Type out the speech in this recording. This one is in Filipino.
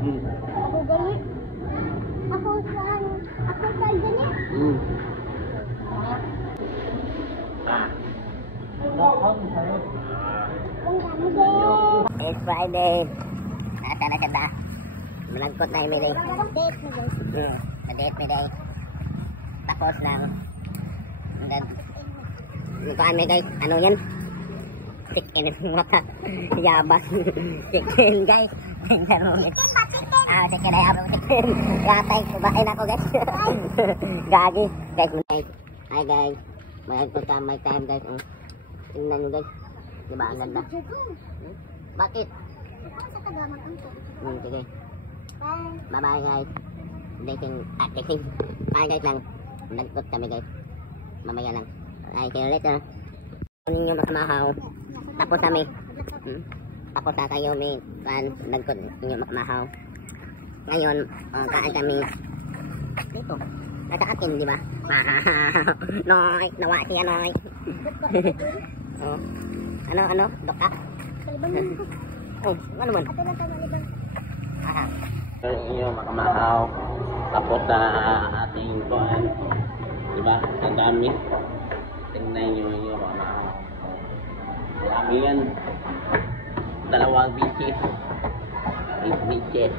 Ako gani. Ako sa gani. It's Friday. Nasa na siya ba? Malagkot na yung milig. Date na guys. Date na guys. Tapos lang. Kaan may guys. Ano yan? Chicken yung mata. Yabas. Chicken guys. Chicken mo yan. Chicken ay abang chicken. Yatay. Kubain ako guys. Gagi. Guys. Hi guys. Malagkot ka. May time guys. Tingnan nyo guys. Diba ang ganda? Bakit? Ako sa tagamat ang to. Sige. Bye. Bye bye guys. Dating. Bye guys lang. Nagkot kami guys. Mamaya lang. Ay, see you later. Kunin nyo makamahaw. Tapos kami. Tapos na tayo may nagkot nyo makamahaw. Ngayon, kaan kami. Dito. Nasa atin, di ba? Noy. Nawa siya, Noy. Ano? Doka? Kaliban mo. Ano man? Ato lang tayo maliban. Inyo makamahaw. Tapos sa ating kuhan. Diba? Ang dami. Tingnan nyo inyo makamahaw. Dami yan. 2 beaches. 8 beaches.